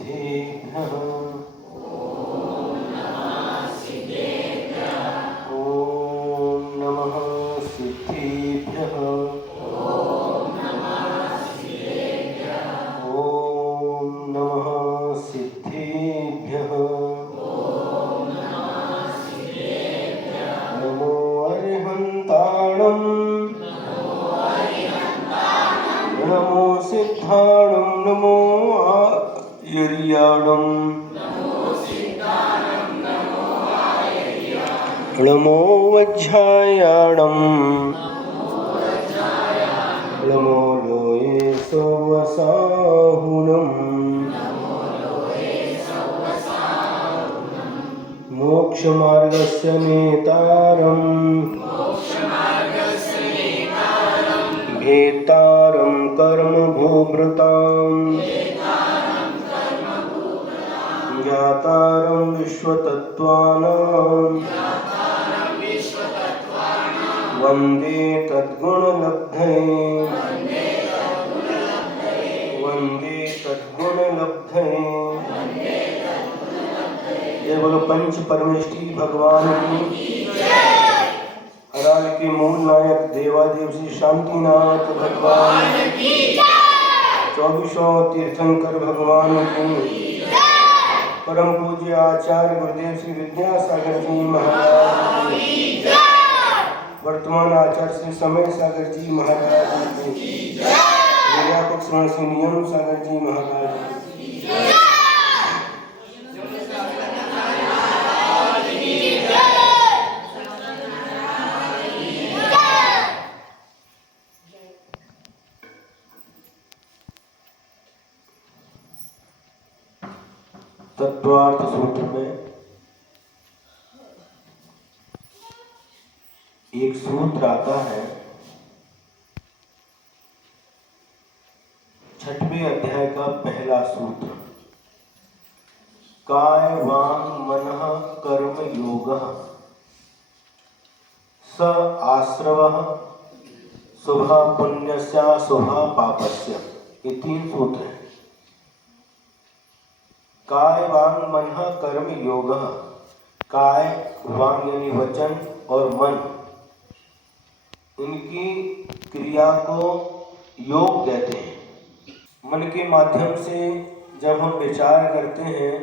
सिद्धेभ्यः ॐ नमः सिद्धेभ्यः ॐ नमः सिद्धेभ्यः नमो अरिहन्ताणं नमो सिद्धाणं नमो आयर्याणं नमो वज्रायाणं नमो लोये सवसाहुणं मोक्षमार्गस्य नेतारं भेतारं कर्मभूभृतां ज्ञातारं विश्वतत्त्वानां वन्दे तद्गुणलब्धये वन्दे तद्गुणलब्धये। जय बोलो पंच परमेष्ठी भगवान की, हराल के मूल नायक देवादेव श्री शांतिनाथ भगवान की, 24 तीर्थंकर भगवान की, परम पूज्य आचार्य गुरुदेव श्री विद्यासागर जी महाराज की, वर्तमान आचार्य श्री समय सागर जी महाराज की, व्यापक श्रवण श्री नियम सागर जी महाराज की। तत्वार्थ सूत्र में एक सूत्र आता है, 6वें अध्याय का पहला सूत्र, काय वांग मनः कर्म योगः स आश्रवः शुभ पुण्यस्य शुभ पापस्य। ये 3 सूत्र हैं। काय वांग मनः कर्म योगः, काय वांग यानी वचन और मन, इनकी क्रिया को योग कहते हैं। मन के माध्यम से जब हम विचार करते हैं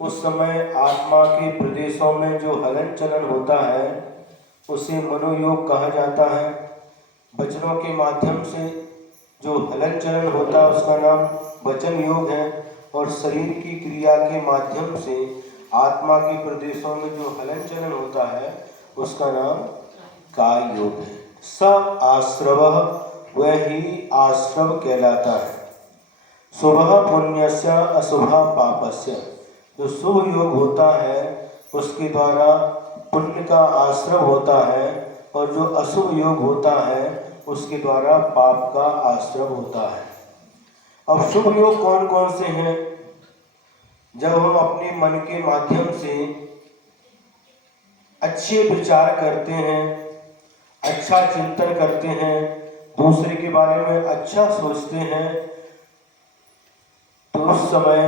उस समय आत्मा के प्रदेशों में जो हलन चलन होता है उसे मनोयोग कहा जाता है। वचनों के माध्यम से जो हलन चलन होता है उसका नाम वचन योग है, और शरीर की क्रिया के माध्यम से आत्मा के प्रदेशों में जो हलन चलन होता है उसका नाम काय योग है। स आश्रवः, वह ही आश्रव कहलाता है। शुभ पुण्यस्य अशुभ पापस्य, जो शुभ योग होता है उसके द्वारा पुण्य का आश्रव होता है, और जो अशुभ योग होता है उसके द्वारा पाप का आश्रव होता है। अब शुभ योग कौन कौन से हैं? जब हम अपने मन के माध्यम से अच्छे विचार करते हैं, अच्छा चिंतन करते हैं, दूसरे के बारे में अच्छा सोचते हैं, तो उस समय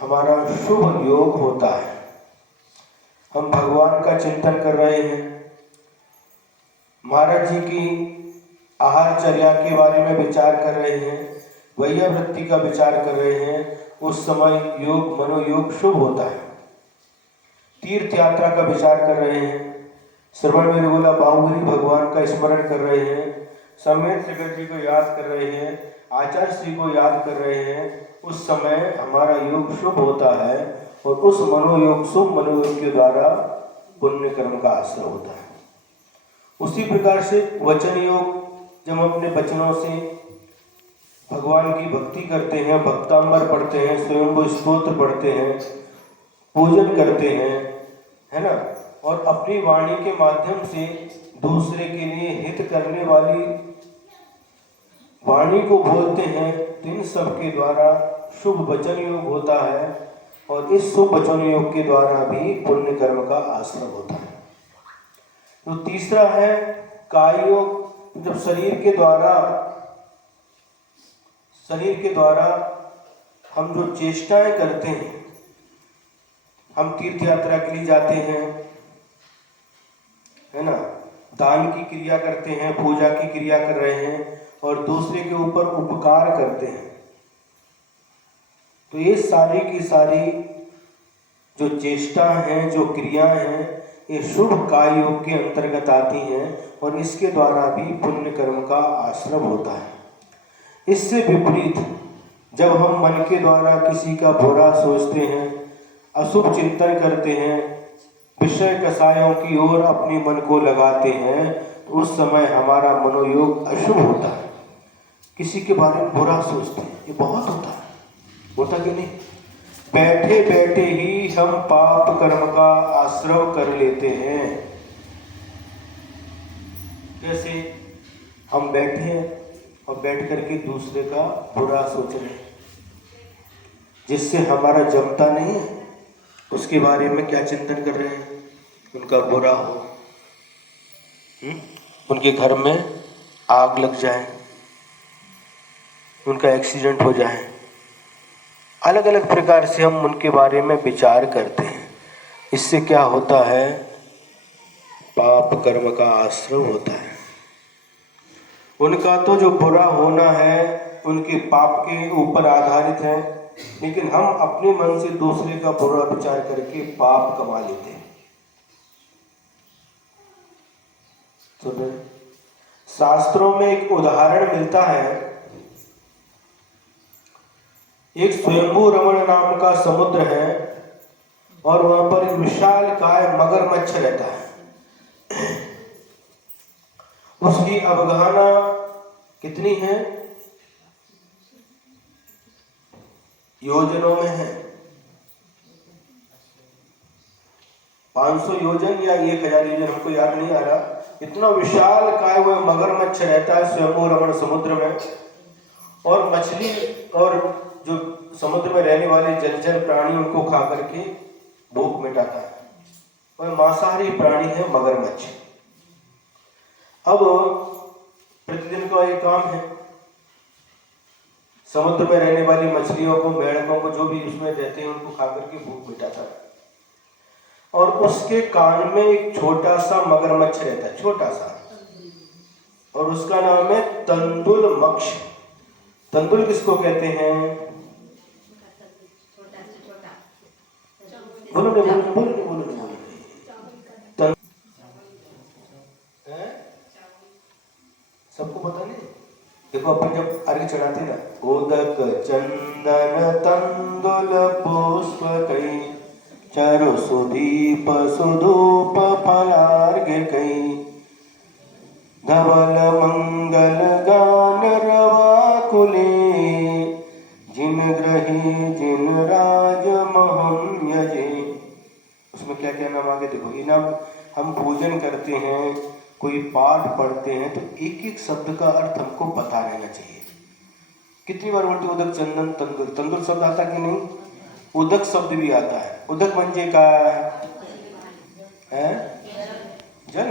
हमारा शुभ योग होता है। हम भगवान का चिंतन कर रहे हैं, महाराज जी की आहारचर्या के बारे में विचार कर रहे हैं, वैयावृत्ति का विचार कर रहे हैं, उस समय योग मनोयोग शुभ होता है। तीर्थ यात्रा का विचार कर रहे हैं, श्रवण में बोला बाहुबली भगवान का स्मरण कर रहे हैं, समेत शिखर जी को याद कर रहे हैं, आचार्य श्री को याद कर रहे हैं, उस समय हमारा योग शुभ होता है, और उस मनोयोग शुभ मनोयोग के द्वारा पुण्य कर्म का आश्रय होता है। उसी प्रकार से वचन योग, जब हम अपने वचनों से भगवान की भक्ति करते हैं, भक्तांबर पढ़ते हैं, स्वयंभू स्तोत्र पढ़ते हैं, पूजन करते हैं, है ना, और अपनी वाणी के माध्यम से दूसरे के लिए हित करने वाली वाणी को बोलते हैं, तो इन सब के द्वारा शुभ वचन योग होता है, और इस शुभ वचन योग के द्वारा भी पुण्य कर्म का आश्रय होता है। तो तीसरा है काय योग, जब शरीर के द्वारा हम जो चेष्टाएं करते हैं, हम तीर्थ यात्रा के लिए जाते हैं, है ना, दान की क्रिया करते हैं, पूजा की क्रिया कर रहे हैं और दूसरे के ऊपर उपकार करते हैं, तो ये सारी की सारी जो चेष्टा हैं, जो क्रियाएं हैं, ये शुभ कार्य योग के अंतर्गत आती हैं और इसके द्वारा भी पुण्य कर्म का आश्रम होता है। इससे विपरीत जब हम मन के द्वारा किसी का बुरा सोचते हैं, अशुभ चिंतन करते हैं, विषय कषायों की ओर अपने मन को लगाते हैं, तो उस समय हमारा मनोयोग अशुभ होता है। किसी के बारे में बुरा सोचते हैं, ये बहुत होता कि नहीं? बैठे बैठे ही हम पाप कर्म का आश्रय कर लेते हैं। जैसे हम बैठे हैं और बैठ करके दूसरे का बुरा सोच रहे हैं, जिससे हमारा जमता नहीं है, उसके बारे में क्या चिंतन कर रहे हैं? उनका बुरा हो, उनके घर में आग लग जाए, उनका एक्सीडेंट हो जाए, अलग अलग प्रकार से हम उनके बारे में विचार करते हैं। इससे क्या होता है? पाप कर्म का आश्रय होता है। उनका तो जो बुरा होना है उनके पाप के ऊपर आधारित है, लेकिन हम अपने मन से दूसरे का बुरा विचार करके पाप कमा लेते हैं। तो शास्त्रों में एक उदाहरण मिलता है। एक स्वयंभू रमण नाम का समुद्र है और वहां पर एक विशाल काय मगरमच्छ रहता है। उसकी अवगाहना कितनी है? योजनों में है। 500 योजन या 1000 योजन, हमको याद नहीं आ रहा। इतना विशाल काय हुआ मगरमच्छ रहता है स्वयंभू रमण समुद्र में, और मछली और जो समुद्र में रहने वाले जलचर प्राणी उनको खा करके भूख मिटाता है, और मांसाहारी प्राणी है मगरमच्छ। अब प्रतिदिन का ये काम है, समुद्र में रहने वाली मछलियों को, मेंढकों को, जो भी उसमें रहते हैं उनको खा करके भूख मिटाता है। और उसके कान में एक छोटा सा मगरमच्छ रहता है, छोटा सा, और उसका नाम है तंदुल मक्ष। तंदुल किसको कहते हैं? बोलो सबको पता नहीं? देखो अपन जब अर्घ्य चढ़ाते ना, उदक चंदन तंदुल पुष्प कई, चारु सुदीप सुधूप फलार्घ्य कई, धवल मंगल गान रवा कुले, जिन ग्रही जिन राज महम यजे। उसमें क्या क्या नाम आगे देखो। ये नाम हम पूजन करते हैं, कोई पाठ पढ़ते हैं, तो एक एक शब्द का अर्थ हमको पता रहना चाहिए। कितनी बार बोलते उदक चंदन तंदुल, तंदुल शब्द आता कि नहीं? उदक शब्द भी आता है। उदक म्हणजे का है? जल।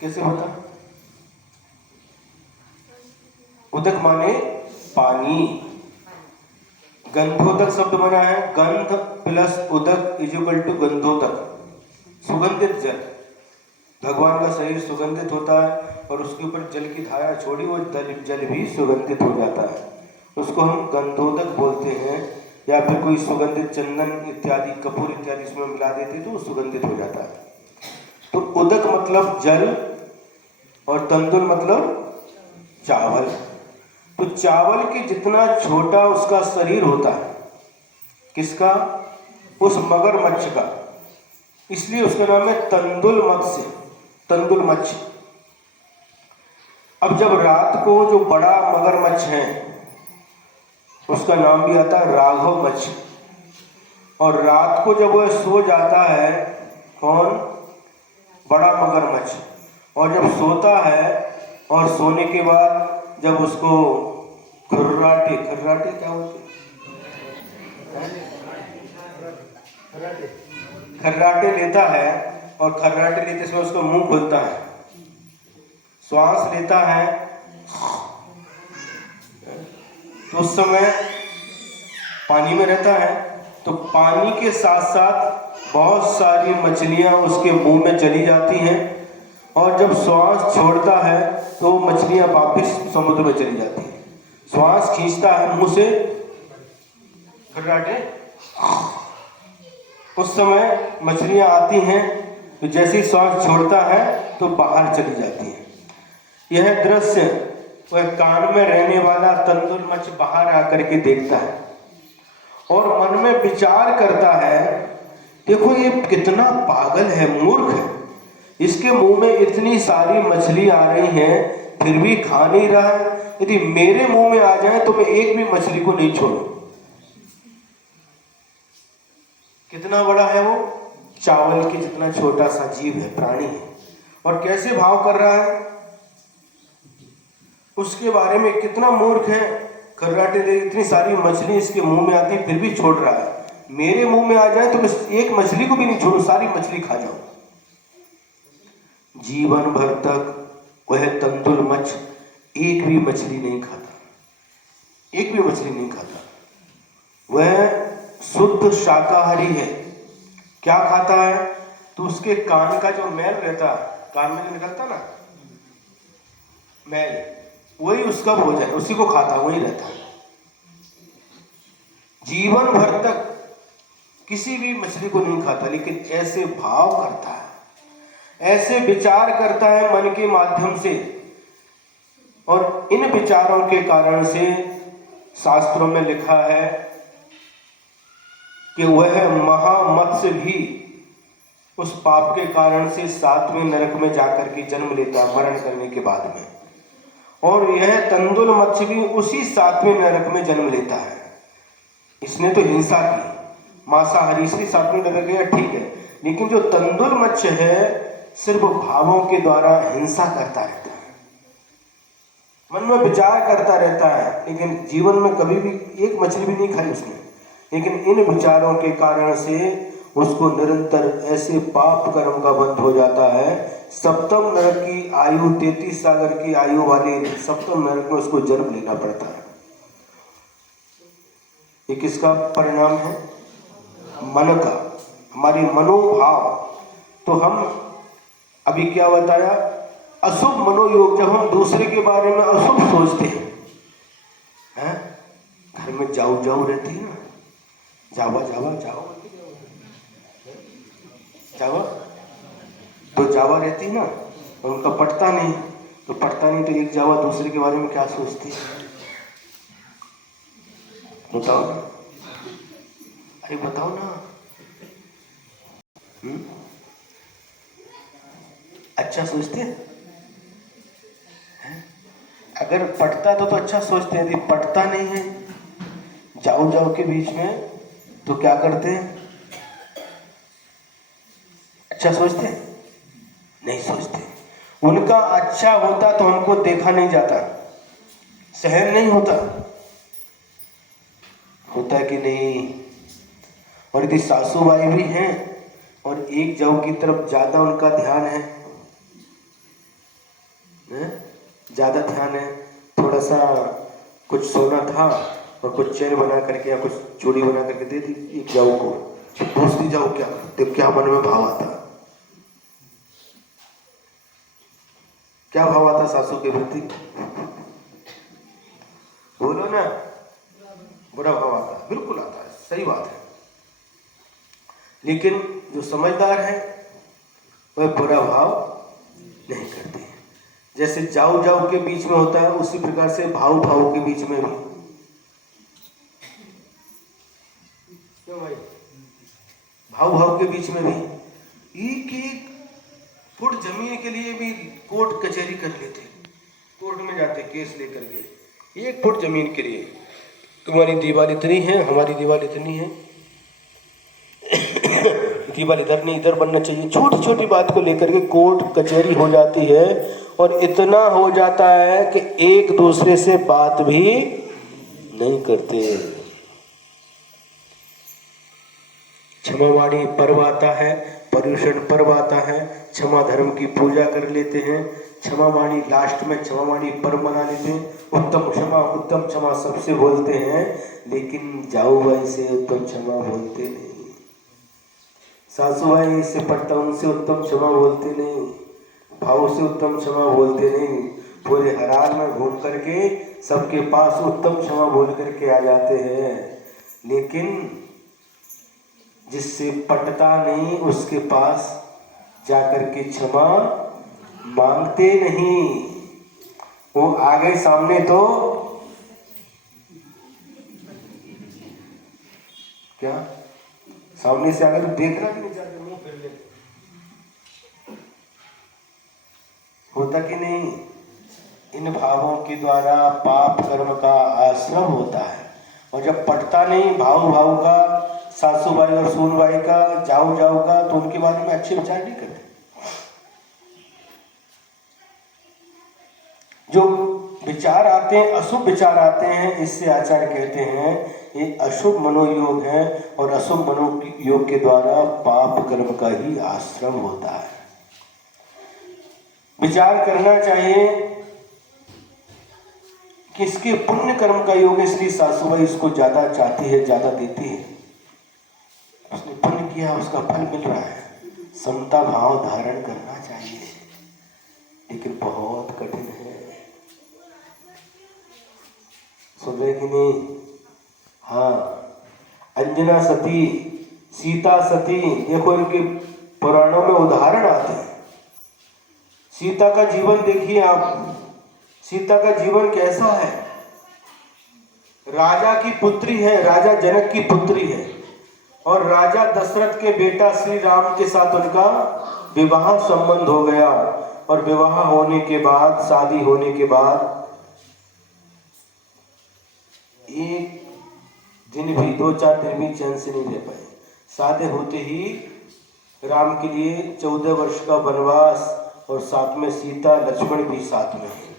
कैसे होता? उदक माने पानी। गंधोदक शब्द बना है, गंध प्लस उदक इज इक्वल टू गंधोदक, सुगंधित जल। भगवान का शरीर सुगंधित होता है और उसके ऊपर जल की धारा छोड़ी, वो जल भी सुगंधित हो जाता है, उसको हम गंधोदक बोलते हैं। या फिर कोई सुगंधित चंदन इत्यादि, कपूर इत्यादि इसमें मिला देते तो सुगंधित हो जाता है। तो उदक मतलब जल और तंदुल मतलब चावल। तो चावल के जितना छोटा उसका शरीर होता है, किसका? उस मगरमच्छ का, इसलिए उसका नाम है तंदुल मत्स्य, तंदुल मच्छ। अब जब रात को जो बड़ा मगरमच्छ है उसका नाम भी आता है राघव मच्छ, और रात को जब वह सो जाता है, कौन? बड़ा मगरमच्छ, और जब सोता है और सोने के बाद जब उसको खर्राटे, खर्राटे क्या होते हैं? खर्राटे लेता है, और खर्राटे लेते समय उसका मुंह खुलता है, श्वास लेता है, तो उस समय पानी में रहता है, तो पानी के साथ साथ बहुत सारी मछलियां उसके मुंह में चली जाती हैं, और जब श्वास छोड़ता है तो मछलियां वापस समुद्र में चली जाती हैं। श्वास खींचता है मुंह से, खर्राटे, उस समय मछलियां आती हैं, तो जैसे ही श्वास छोड़ता है तो बाहर चली जाती हैं। यह दृश्य वह कान में रहने वाला तंदुलमच्छ बाहर आकर के देखता है और मन में विचार करता है, देखो ये कितना पागल है, मूर्ख है, इसके मुंह में इतनी सारी मछली आ रही हैं फिर भी खा नहीं रहा है। यदि मेरे मुंह में आ जाए तो मैं एक भी मछली को नहीं छोड़ूं। कितना बड़ा है वो, चावल के जितना छोटा सा जीव है, प्राणी है, और कैसे भाव कर रहा है, उसके बारे में कितना मूर्ख है। खर्राटे दे, इतनी सारी मछली इसके मुंह में आती फिर भी छोड़ रहा है, मेरे मुंह में आ जाए तो मैं एक मछली को भी नहीं छोड़ूं, सारी मछली खा जाऊं। जीवन भर तक वह तंदुलमच्छ एक भी मछली नहीं खाता, एक भी मछली नहीं खाता। वह शुद्ध शाकाहारी है। क्या खाता है, तो उसके कान का जो मैल रहता है, कान में जो निकलता ना मैल, वही उसका भोजन, उसी को खाता, वही रहता है। जीवन भर तक किसी भी मछली को नहीं खाता, लेकिन ऐसे भाव करता है, ऐसे विचार करता है मन के माध्यम से, और इन विचारों के कारण से शास्त्रों में लिखा है कि वह महामत्स्य भी उस पाप के कारण से 7वें नरक में जाकर के जन्म लेता है मरण करने के बाद में, और यह तंदुलमच्छ भी उसी 7वें नरक में जन्म लेता है। इसने तो हिंसा की, मांसाहारी, इसलिए 7वें नरक गया, ठीक है, लेकिन जो तंदुलमच्छ है सिर्फ भावों के द्वारा हिंसा करता रहता है, मन में विचार करता रहता है, लेकिन जीवन में कभी भी एक मछली भी नहीं खाई उसने, लेकिन इन विचारों के कारण से उसको निरंतर ऐसे पाप कर्म का बंध हो जाता है। सप्तम नरक की आयु, 33 सागर की आयु वाले सप्तम नरक में उसको जन्म लेना पड़ता है। ये किसका परिणाम है, मन का, हमारी मनोभाव। तो हम अभी क्या बताया, अशुभ मनोयोग, जब हम दूसरे के बारे में अशुभ सोचते हैं, घर में जाऊ जाऊ रहती है ना, जावा जावा जावा जावा, तो जावा रहती है ना, और उनका पटता नहीं, तो एक जावा दूसरे के बारे में क्या सोचती है, बताओ ना, अरे बताओ ना। अच्छा सोचते हैं? अगर पटता तो अच्छा सोचते हैं, यदि पटता नहीं है जाओ जाओ के बीच में, तो क्या करते हैं, अच्छा सोचते हैं? नहीं सोचते। उनका अच्छा होता तो हमको देखा नहीं जाता, सहन नहीं होता कि नहीं। और यदि सासू भाई भी हैं और एक जाऊ की तरफ ज्यादा उनका ध्यान है, ज्यादा ध्यान है, थोड़ा सा कुछ सोना था और कुछ चेन बना करके या कुछ चूड़ी बना करके दे दी एक जाऊ को, पूछती जाओ क्या, तो क्या मन में भाव आता, क्या भाव आता सासू के प्रति, बोलो ना, बुरा भाव आता, बिल्कुल आता है, सही बात है। लेकिन जो समझदार है वह बुरा भाव नहीं करते हैं। जैसे जाऊ जाऊ के बीच में होता है, उसी प्रकार से भाव भाव के बीच में भी, क्यों भाई, भाव भाव के बीच में भी एक एक फुट जमीन के लिए भी कोर्ट कचहरी कर लेते, कोर्ट में जाते केस लेकर के, 1 फुट जमीन के लिए, तुम्हारी दीवार इतनी है, हमारी दीवार इतनी है, दीवार इधर नहीं इधर बनना चाहिए, छोटी छोटी बात को लेकर के कोर्ट कचहरी हो जाती है। और इतना हो जाता है कि एक दूसरे से बात भी नहीं करते। क्षमावाणी पर्व आता है, पर्युषण पर्व आता है, क्षमा धर्म की पूजा कर लेते हैं, क्षमा वाणी लास्ट में क्षमा वाणी पर बना लेते हैं। उत्तम क्षमा सबसे बोलते हैं, लेकिन जाऊ भाई से उत्तम क्षमा बोलते नहीं। सासू भाई से पट्टा उनसे उत्तम क्षमा बोलते नहीं, भाव से उत्तम क्षमा बोलते नहीं। पूरे हरार में घूम करके सबके पास उत्तम क्षमा बोल करके आ जाते हैं, लेकिन जिससे पटता नहीं उसके पास जाकर के क्षमा मांगते नहीं। वो आ गए सामने तो क्या सामने से अगर देखना भी नहीं चाहते, मुंह फेर लेते। होता कि नहीं? इन भावों के द्वारा पाप कर्म का आश्रम होता है। और जब पटता नहीं भाव का, सासू भाई और सून भाई का, जाऊ का, तो उनके बारे में अच्छे विचार नहीं करते। जो विचार आते हैं, अशुभ विचार आते हैं, इससे आचार्य कहते हैं ये अशुभ मनोयोग है, और अशुभ मनोयोग के द्वारा पाप कर्म का ही आश्रम होता है। विचार करना चाहिए कि इसके पुण्य कर्म का योग है, इसलिए सासू भाई इसको ज्यादा चाहती है, ज्यादा देती है। उसने पुण्य किया, उसका फल मिल रहा है। समता भाव धारण करना चाहिए, लेकिन बहुत कठिन है। सुन रहे कि नहीं? हाँ, अंजना सती, सीता सती, देखो इनके पुराणों में उदाहरण आते हैं। सीता का जीवन देखिए आप, सीता का जीवन कैसा है? राजा की पुत्री है, राजा जनक की पुत्री है, और राजा दशरथ के बेटा श्री राम के साथ उनका विवाह संबंध हो गया। और विवाह होने के बाद, शादी होने के बाद एक दिन भी, 2-4 दिन भी चैन से नहीं रह पाए। शादी होते ही राम के लिए 14 वर्ष का वनवास, और साथ में सीता लक्ष्मण भी साथ में है।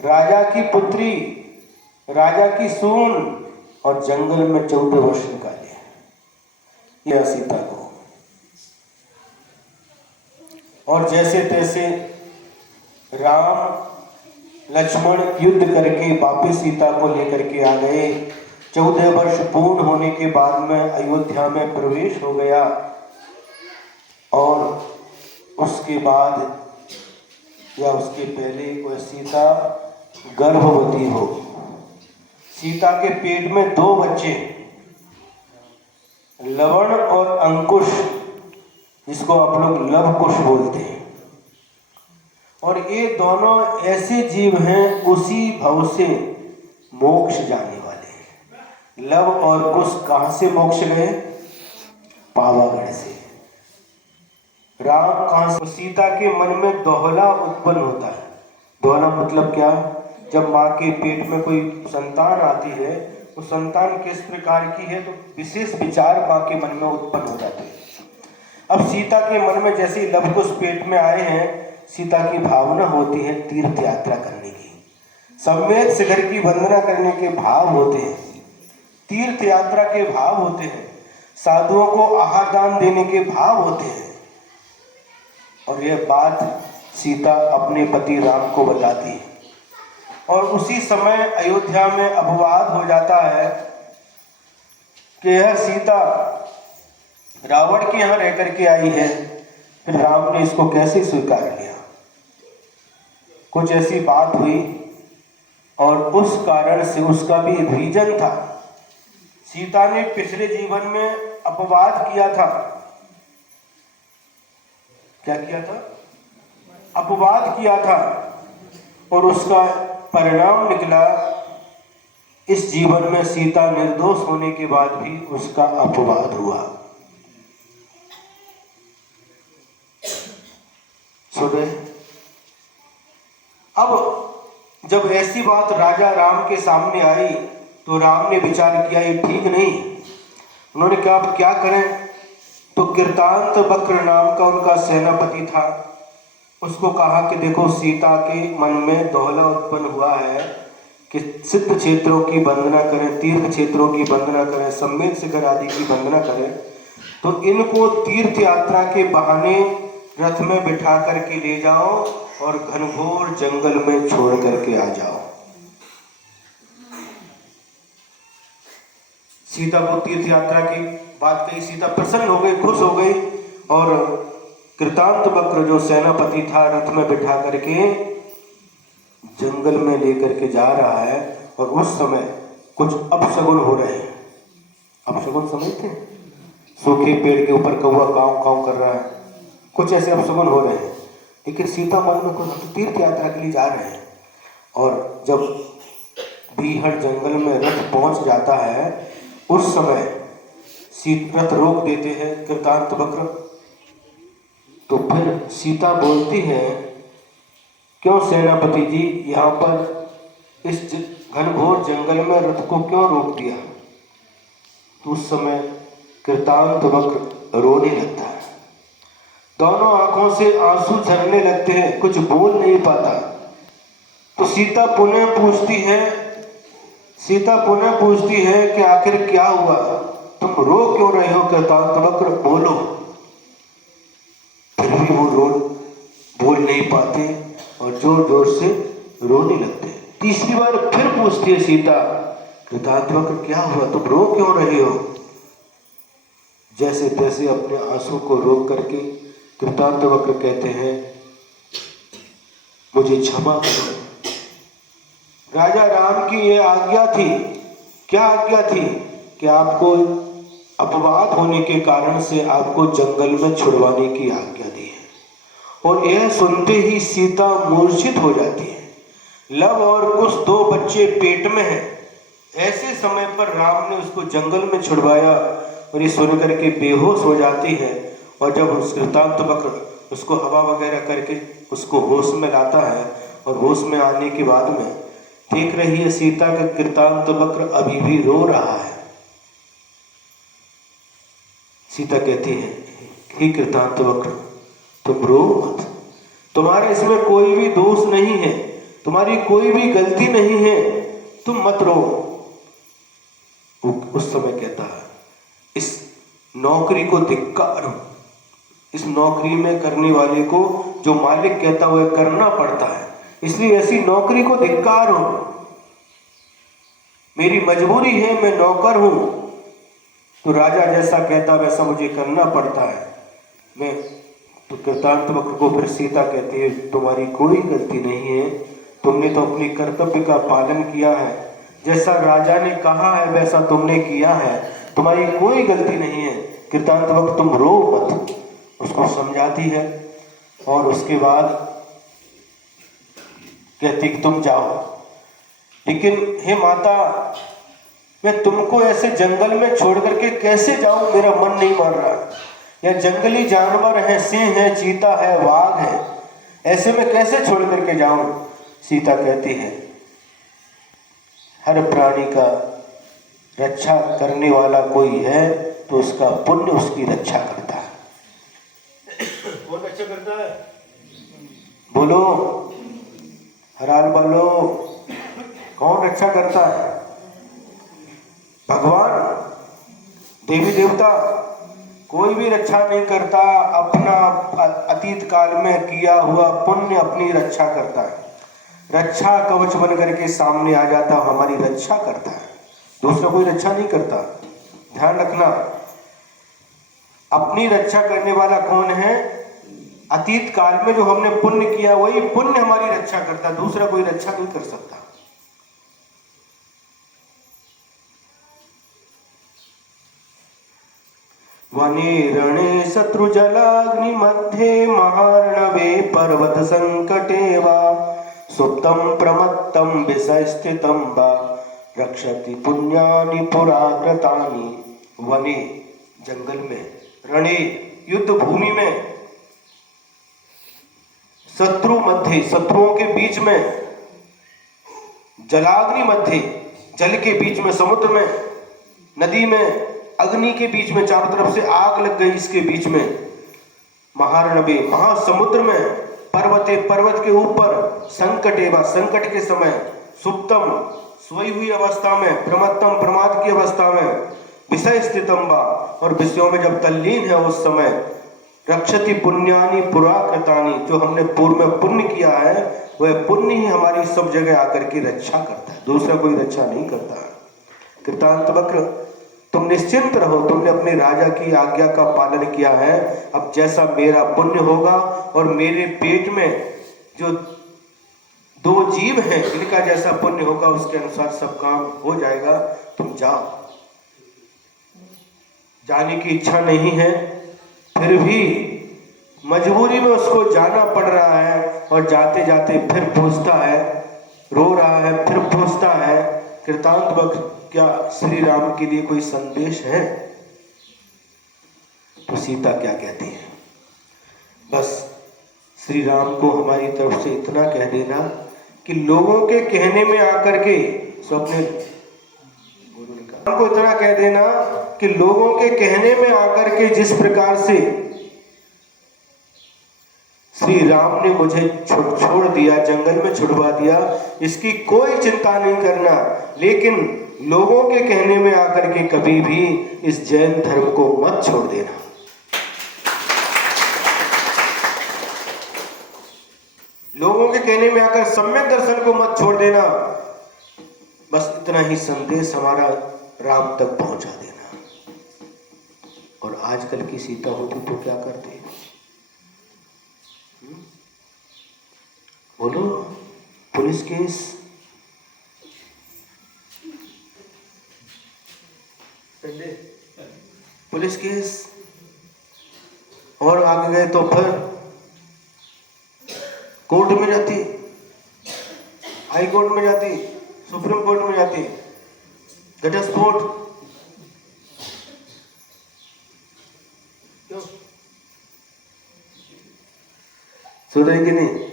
राजा की पुत्री, राजा की सून, और जंगल में 14 वर्ष निकाले यह सीता को। और जैसे तैसे राम लक्ष्मण युद्ध करके वापिस सीता को लेकर के आ गए। 14 वर्ष पूर्ण होने के बाद में अयोध्या में प्रवेश हो गया, और उसके बाद या उसके पहले वह सीता गर्भवती हो। सीता के पेट में 2 बच्चे, लवण और अंकुश, जिसको आप लोग लवकुश बोलते हैं। और ये दोनों ऐसे जीव हैं उसी भव से मोक्ष जाने वाले हैं। लव और कुश कहां से मोक्ष गए? पावागढ़ से। राम कहां से? सीता के मन में दोहला उत्पन्न होता है। दोहला मतलब क्या? जब माँ के पेट में कोई संतान आती है, तो संतान किस प्रकार की है, तो विशेष विचार माँ के मन में उत्पन्न हो जाते हैं। अब सीता के मन में जैसे ही लवकुश पेट में आए हैं, सीता की भावना होती है तीर्थ यात्रा करने की, सम्मेत शिखर की वंदना करने के भाव होते हैं, तीर्थ यात्रा के भाव होते हैं, साधुओं को आहार दान देने के भाव होते हैं। और यह बात सीता अपने पति राम को बताती है। और उसी समय अयोध्या में अपवाद हो जाता है कि यह सीता रावण के यहाँ रह करके आई है, फिर राम ने इसको कैसे स्वीकार लिया? कुछ ऐसी बात हुई, और उस कारण से उसका भी रीजन था। सीता ने पिछले जीवन में अपवाद किया था। क्या किया था? अपवाद किया था, और उसका परिणाम निकला इस जीवन में सीता निर्दोष होने के बाद भी उसका अपवाद हुआ। सुने, अब जब ऐसी बात राजा राम के सामने आई, तो राम ने विचार किया ये ठीक नहीं। उन्होंने कहा अब क्या करें? तो कृतांत वक्र नाम का उनका सेनापति था, उसको कहा कि देखो सीता के मन में दोहला उत्पन्न हुआ है कि सिद्ध क्षेत्रों की वंदना करें, तीर्थ क्षेत्रों की वंदना करें, सम्मेत शिखर आदि की वंदना करें, तो इनको तीर्थ यात्रा के बहाने रथ में बिठा करके ले जाओ और घनघोर जंगल में छोड़ करके आ जाओ। सीता को तीर्थ यात्रा की बात कही, सीता प्रसन्न हो गई, खुश हो गई, और कृतांतवक्र जो सेनापति था रथ में बिठा करके जंगल में लेकर के जा रहा है। और उस समय कुछ अपशगुन हो रहे हैं। अपशगुन समझते हैं? सूखे पेड़ के ऊपर कौवा काव काव कर रहा है, कुछ ऐसे अपशगुन हो रहे हैं। लेकिन सीता मन में कुछ तीर्थ यात्रा के लिए जा रहे हैं। और जब बीहड़ जंगल में रथ पहुंच जाता है, उस समय रथ रोक देते हैं कृतांतवक्र। तो फिर सीता बोलती है, क्यों सेनापति जी, यहाँ पर इस घनघोर जंगल में रथ को क्यों रोक दिया? तो उस समय कृतांतवक्र रोने लगता है, दोनों आंखों से आंसू झरने लगते हैं, कुछ बोल नहीं पाता। तो सीता पुनः पूछती है कि आखिर क्या हुआ, तुम रो क्यों रहे हो कृतांतवक्र, बोलो। फिर भी वो बोल नहीं पाते और जोर जोर से रोने लगते हैं। तीसरी बार फिर पूछती है सीता, कृतांतवक्र क्या हुआ, तुम रो क्यों रहे हो? जैसे तैसे अपने आंसू को रोक करके कृतांतवक्र कहते हैं, मुझे क्षमा करो, राजा राम की ये आज्ञा थी। क्या आज्ञा थी? कि आपको अपवाद होने के कारण से आपको जंगल में छुड़वाने की आज्ञा दी है। और यह सुनते ही सीता मूर्छित हो जाती है। लव और कुश दो बच्चे पेट में हैं। ऐसे समय पर राम ने उसको जंगल में छुड़वाया और ये सुनकर के बेहोश हो जाती है। और जब कृतांतवक्र उसको हवा वगैरह करके उसको होश में लाता है, और होश में आने के बाद में देख रही है सीता का कृतांतवक्र अभी भी रो रहा है। सीता कहती है, हे कृतांतवक्र, तुम रो मत, तुम्हारे इसमें कोई भी दोष नहीं है, तुम्हारी कोई भी गलती नहीं है, तुम मत रो। उस समय कहता है, इस नौकरी को धिक्कार हो, इस नौकरी में करने वाले को जो मालिक कहता हुआ करना पड़ता है, इसलिए ऐसी नौकरी को धिक्कार हो। मेरी मजबूरी है, मैं नौकर हूं, तो राजा जैसा कहता वैसा मुझे करना पड़ता है। मैं तो कृतांतवक्र को फिर सीता कहती है, तुम्हारी कोई गलती नहीं है, तुमने तो अपने कर्तव्य का पालन किया है, जैसा राजा ने कहा है वैसा तुमने किया है, तुम्हारी कोई गलती नहीं है। कृतांतवक्र तुम रो मत, उसको समझाती है। और उसके बाद कहती कि तुम जाओ, लेकिन हे माता, मैं तुमको ऐसे जंगल में छोड़ करके कैसे जाऊं, मेरा मन नहीं मान रहा। या जंगली जानवर है, सिंह है, चीता है, वाघ है, ऐसे में कैसे छोड़ करके जाऊं? सीता कहती है, हर प्राणी का रक्षा करने वाला कोई है तो उसका पुण्य उसकी रक्षा करता है। कौन रक्षा करता है? बोलो, हराल बोलो, कौन रक्षा करता है? भगवान, देवी देवता, कोई भी रक्षा नहीं करता। अपना अतीत काल में किया हुआ पुण्य अपनी रक्षा करता है। रक्षा कवच बन करके सामने आ जाता, हमारी रक्षा करता है, दूसरा कोई रक्षा नहीं करता। ध्यान रखना, अपनी रक्षा करने वाला कौन है? अतीत काल में जो हमने पुण्य किया वही पुण्य हमारी रक्षा करता, दूसरा कोई रक्षा नहीं कर सकता। वने रणे शत्रु जलाग्नि मध्ये महार्णवे पर्वत संकटे वा सुप्तं प्रमत्तं विषयस्थितं वा रक्षति पुण्यानि पुराकृतानि। वने जंगल में, रणे युद्ध भूमि में, शत्रु मध्य शत्रुओं के बीच में, जलाग्नि मध्य जल के बीच में, समुद्र में, नदी में, अग्नि के बीच में, चारों तरफ से आग लग गई इसके बीच में, महारणवे महासमुद्र में, पर्वते पर्वत के ऊपर, संकटे व संकट के समय, सुप्तम सोई हुई अवस्था में, प्रमत्तम प्रमाद की अवस्था में, विषय स्थितम व और विषयों में जब तल्लीन है उस समय, रक्षति पुण्यानि पुरा कृतानि, जो हमने पूर्व में पुण्य किया है वह पुण्य ही हमारी सब जगह आकर के रक्षा करता है, दूसरा कोई रक्षा नहीं करता है। कृतांत वक्र, तुम निश्चिंत रहो, तुमने अपने राजा की आज्ञा का पालन किया है। अब जैसा मेरा पुण्य होगा और मेरे पेट में जो 2 जीव हैं इनका जैसा पुण्य होगा उसके अनुसार सब काम हो जाएगा। तुम जाओ। जाने की इच्छा नहीं है, फिर भी मजबूरी में उसको जाना पड़ रहा है और जाते जाते फिर पूछता है, रो रहा है, फिर पूछता है, कृतांत वक्र, क्या श्री राम के लिए कोई संदेश है? तो सीता क्या कहती है, बस श्री राम को हमारी तरफ से इतना कह देना कि लोगों के कहने में आकर के स्वप्न को इतना कह देना कि लोगों के कहने में आकर के जिस प्रकार से श्री राम ने मुझे छोड़ दिया, जंगल में छुड़वा दिया, इसकी कोई चिंता नहीं करना, लेकिन लोगों के कहने में आकर के कभी भी इस जैन धर्म को मत छोड़ देना। लोगों के कहने में आकर सम्यक दर्शन को मत छोड़ देना। बस इतना ही संदेश हमारा राम तक पहुंचा देना। और आजकल की सीता होती तो क्या करते? बोलो, पुलिस केस, पुलिस केस, और आगे गए तो फिर कोर्ट में जाती, हाई कोर्ट में जाती, सुप्रीम कोर्ट में जाती, घटस्फोट। सुन रहे कि नहीं?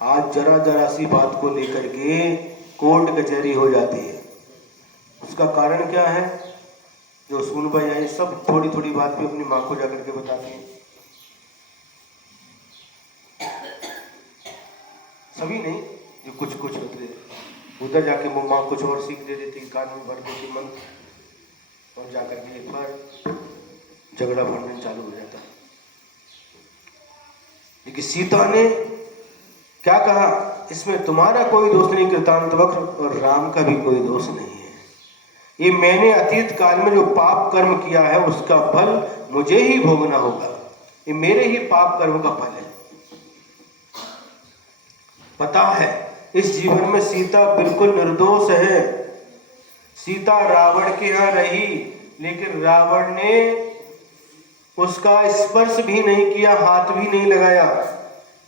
आज जरा जरा सी बात को लेकर के कोर्ट कचहरी हो जाती है। उसका कारण क्या है? जो सुन भाई है सब थोड़ी थोड़ी बात भी अपनी माँ को जाकर के बताती है। सभी नहीं, जो कुछ कुछ होते, उधर जाके वो माँ कुछ और सीख दे देती, कान में भर देती मन, और जाकर के एक बार झगड़ा भरने चालू हो जाता। लेकिन सीता ने क्या कहा, इसमें तुम्हारा कोई दोष नहीं कृतांत वक्र, और राम का भी कोई दोष नहीं है। ये मैंने अतीत काल में जो पाप कर्म किया है उसका फल मुझे ही भोगना होगा। ये मेरे ही पाप कर्म का फल है। पता है इस जीवन में सीता बिल्कुल निर्दोष है। सीता रावण के यहाँ रही, लेकिन रावण ने उसका स्पर्श भी नहीं किया, हाथ भी नहीं लगाया।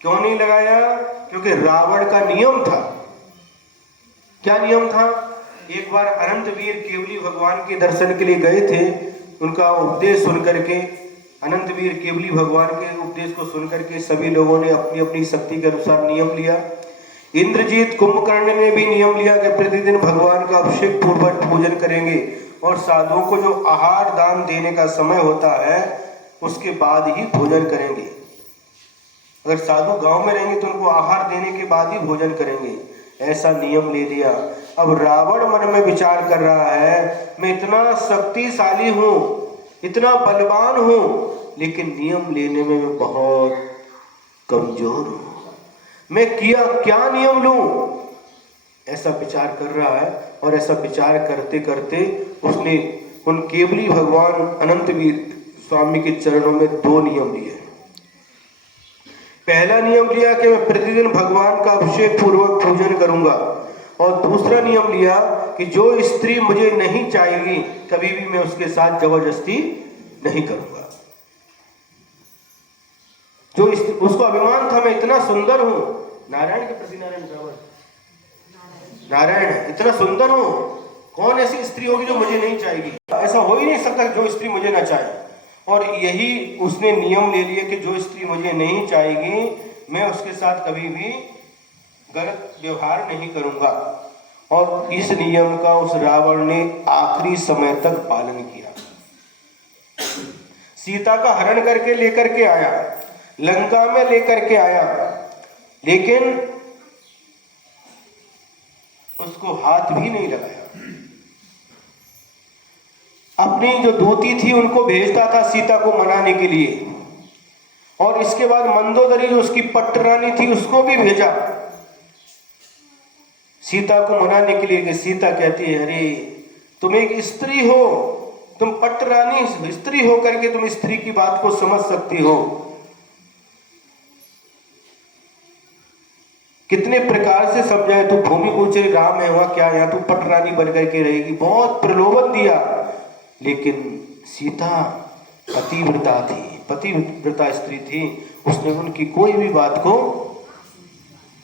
क्यों नहीं लगाया? क्योंकि रावण का नियम था। क्या नियम था? एक बार अनंत वीर केवली भगवान के दर्शन के लिए गए थे। उनका उपदेश सुनकर के, अनंत वीर केवली भगवान के उपदेश को सुनकर के सभी लोगों ने अपनी अपनी शक्ति के अनुसार नियम लिया। इंद्रजीत कुंभकर्ण ने भी नियम लिया कि प्रतिदिन भगवान का अभिषेक पूर्वक पूजन करेंगे, और साधुओं को जो आहार दान देने का समय होता है उसके बाद ही भोजन करेंगे। अगर साधु गांव में रहेंगे तो उनको आहार देने के बाद ही भोजन करेंगे। ऐसा नियम ले लिया। अब रावण मन में विचार कर रहा है, मैं इतना शक्तिशाली हूं, इतना बलवान हूं, लेकिन नियम लेने में मैं बहुत कमजोर हूं। मैं क्या नियम लूं? ऐसा विचार कर रहा है। और ऐसा विचार करते करते उसने उन केवली भगवान अनंत वीर स्वामी के चरणों में 2 नियम लिए। पहला नियम लिया कि मैं प्रतिदिन भगवान का अभिषेक पूर्वक पूजन करूंगा, और दूसरा नियम लिया कि जो स्त्री मुझे नहीं चाहेगी कभी भी मैं उसके साथ जबरदस्ती नहीं करूंगा। जो उसको अभिमान था, मैं इतना सुंदर हूं, नारायण के प्रति नारायण इतना सुंदर हूं, कौन ऐसी स्त्री होगी जो मुझे नहीं चाहेगी? ऐसा हो ही नहीं सकता जो स्त्री मुझे ना चाहे। और यही उसने नियम ले लिया कि जो स्त्री मुझे नहीं चाहेगी मैं उसके साथ कभी भी गलत व्यवहार नहीं करूंगा। और इस नियम का उस रावण ने आखिरी समय तक पालन किया। सीता का हरण करके लेकर के आया, लंका में लेकर के आया, लेकिन उसको हाथ भी नहीं लगाया। अपनी जो दूती थी उनको भेजता था सीता को मनाने के लिए, और इसके बाद मंदोदरी जो उसकी पट्टरानी थी उसको भी भेजा सीता को मनाने के लिए कि सीता कहती है अरे तुम एक स्त्री हो, तुम पट्टरानी स्त्री हो करके तुम स्त्री की बात को समझ सकती हो। कितने प्रकार से समझाए, तू भूमि पूछे राम है वहां क्या, यहाँ तू पट्टरानी बन करके रहेगी, बहुत प्रलोभन दिया। लेकिन सीता पतिव्रता थी, पतिव्रता स्त्री थी, उसने उनकी कोई भी बात को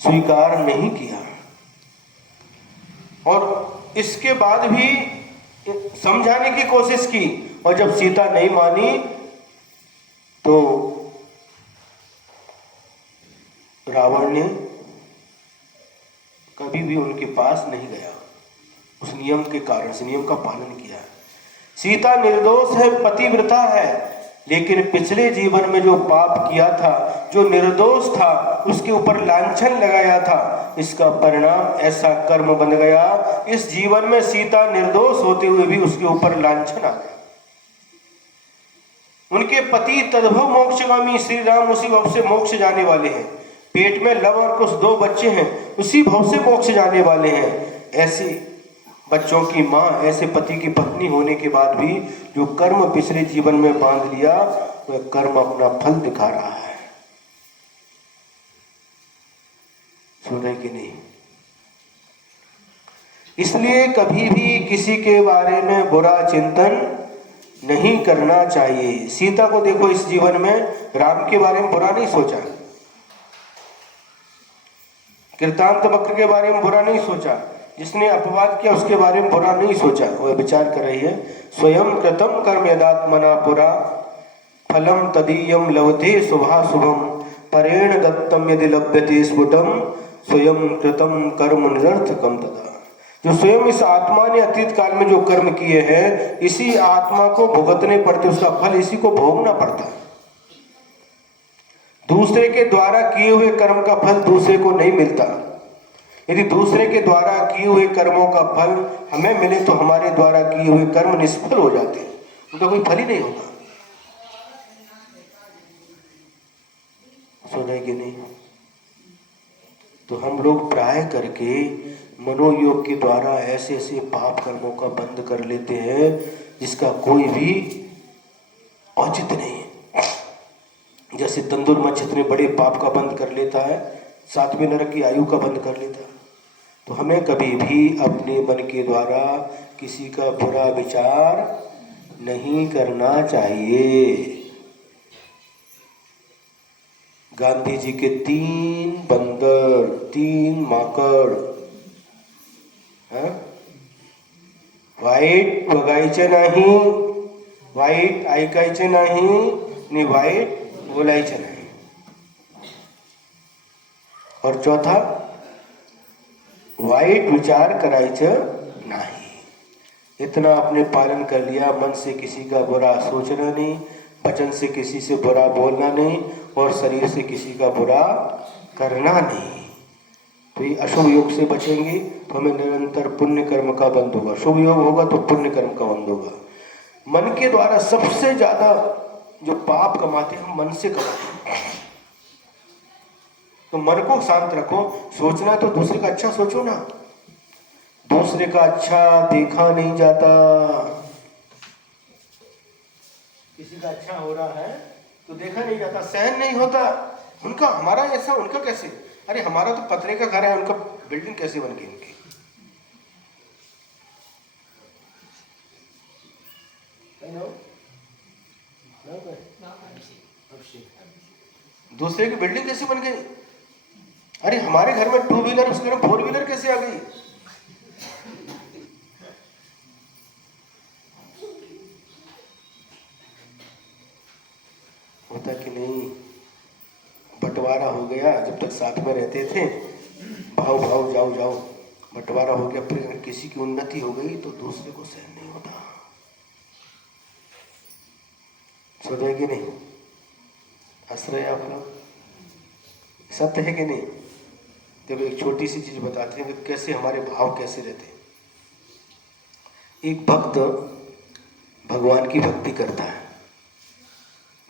स्वीकार नहीं किया। और इसके बाद भी समझाने की कोशिश की, और जब सीता नहीं मानी तो रावण ने कभी भी उनके पास नहीं गया, उस नियम के कारण से, नियम का पालन किया। सीता निर्दोष है, पतिव्रता है, लेकिन पिछले जीवन में जो पाप किया था, जो निर्दोष था, उसके ऊपर लांछन लगाया था, इसका परिणाम ऐसा कर्म बन गया। इस जीवन में सीता निर्दोष होते हुए भी उसके ऊपर लांछन आ गया। उनके पति तद्भव मोक्षगामी श्री राम उसी भव से मोक्ष जाने वाले हैं, पेट में लव और कुछ 2 बच्चे हैं, उसी भव से मोक्ष जाने वाले हैं। ऐसे बच्चों की माँ, ऐसे पति की पत्नी होने के बाद भी जो कर्म पिछले जीवन में बांध लिया, वह कर्म अपना फल दिखा रहा है। सुन रहे कि नहीं? इसलिए कभी भी किसी के बारे में बुरा चिंतन नहीं करना चाहिए। सीता को देखो, इस जीवन में राम के बारे में बुरा नहीं सोचा, कृतांत वक्र के बारे में बुरा नहीं सोचा, जिसने अपवाद किया उसके बारे में बुरा नहीं सोचा। वह विचार कर रही है, स्वयं कृतम कर्म यदात्मना पुरा फलम तदीयम लवते शुभाशुभम परेण दत्तम यदि लभ्यते स्फुटम स्वयं कृतम कर्म निरर्थकम तदा। जो स्वयं इस आत्मा ने अतीत काल में जो कर्म किए हैं, इसी आत्मा को भुगतने पड़ते, उसका फल इसी को भोगना पड़ता है। दूसरे के द्वारा किए हुए कर्म का फल दूसरे को नहीं मिलता। यदि दूसरे के द्वारा किए हुए कर्मों का फल हमें मिले तो हमारे द्वारा किए हुए कर्म निष्फल हो जाते हैं, उनका कोई फल ही नहीं होता। सुन रहे कि नहीं? तो हम लोग प्राय करके मनोयोग के द्वारा ऐसे ऐसे पाप कर्मों का बंद कर लेते हैं जिसका कोई भी औचित्य नहीं है। जैसे तंदुर मच्छ इतने बड़े पाप का बंद कर लेता है, 7वें नरक की आयु का बंद कर लेता है। तो हमें कभी भी अपने मन के द्वारा किसी का बुरा विचार नहीं करना चाहिए। गांधी जी के 3 बंदर, 3 माकड, वाईट बघायचे नाही, वाईट ऐकायचे नाही आणि वाईट बोलायचे नाही। और चौथा, वाईट विचार करायचं नाही। इतना आपने पालन कर लिया, मन से किसी का बुरा सोचना नहीं, वचन से किसी से बुरा बोलना नहीं, और शरीर से किसी का बुरा करना नहीं। तो ये अशुभ योग से बचेंगे तो हमें निरंतर पुण्य कर्म का बंध होगा। शुभ योग होगा तो पुण्य कर्म का बंध होगा। मन के द्वारा सबसे ज्यादा जो पाप कमाते हैं, हम मन से कमाते हैं। तो मन को शांत रखो, सोचना तो दूसरे का अच्छा सोचो ना। दूसरे का अच्छा देखा नहीं जाता। किसी का अच्छा हो रहा है तो देखा नहीं जाता, सहन नहीं होता। उनका हमारा ऐसा, उनका कैसे? अरे हमारा तो पतरे का घर है, उनका बिल्डिंग कैसे बन गई उनकी? दूसरे की बिल्डिंग कैसे बन गई? अरे हमारे घर में 2 व्हीलर, उसके घर में 4 व्हीलर कैसे आ गई? होता कि नहीं? बंटवारा हो गया, जब तक साथ में रहते थे, भाव भाव जाओ जाओ, बंटवारा हो गया, फिर किसी की उन्नति हो गई तो दूसरे को सहन नहीं होता। सोचे कि नहीं? हंस रहे आप लोग, सत्य है कि नहीं? देखो एक छोटी सी चीज बताते हैं कि कैसे हमारे भाव कैसे रहते हैं। एक भक्त भगवान की भक्ति करता है,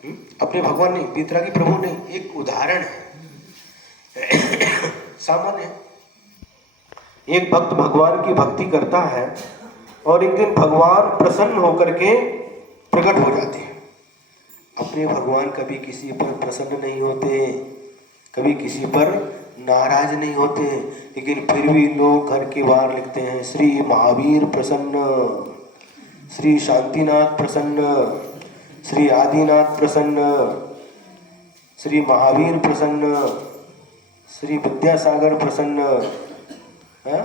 अपने भगवान नहीं, वीतरागी प्रभु नहीं, एक उदाहरण है, सामान्य है। एक भक्त भगवान की भक्ति करता है और एक दिन भगवान प्रसन्न होकर के प्रकट हो जाते हैं। अपने भगवान कभी किसी पर प्रसन्न नहीं होते, कभी किसी पर नाराज नहीं होते, लेकिन फिर भी लोग घर के बाहर लिखते हैं श्री महावीर प्रसन्न, श्री शांतिनाथ प्रसन्न, श्री आदिनाथ प्रसन्न, श्री महावीर प्रसन्न, श्री विद्यासागर प्रसन्न। है?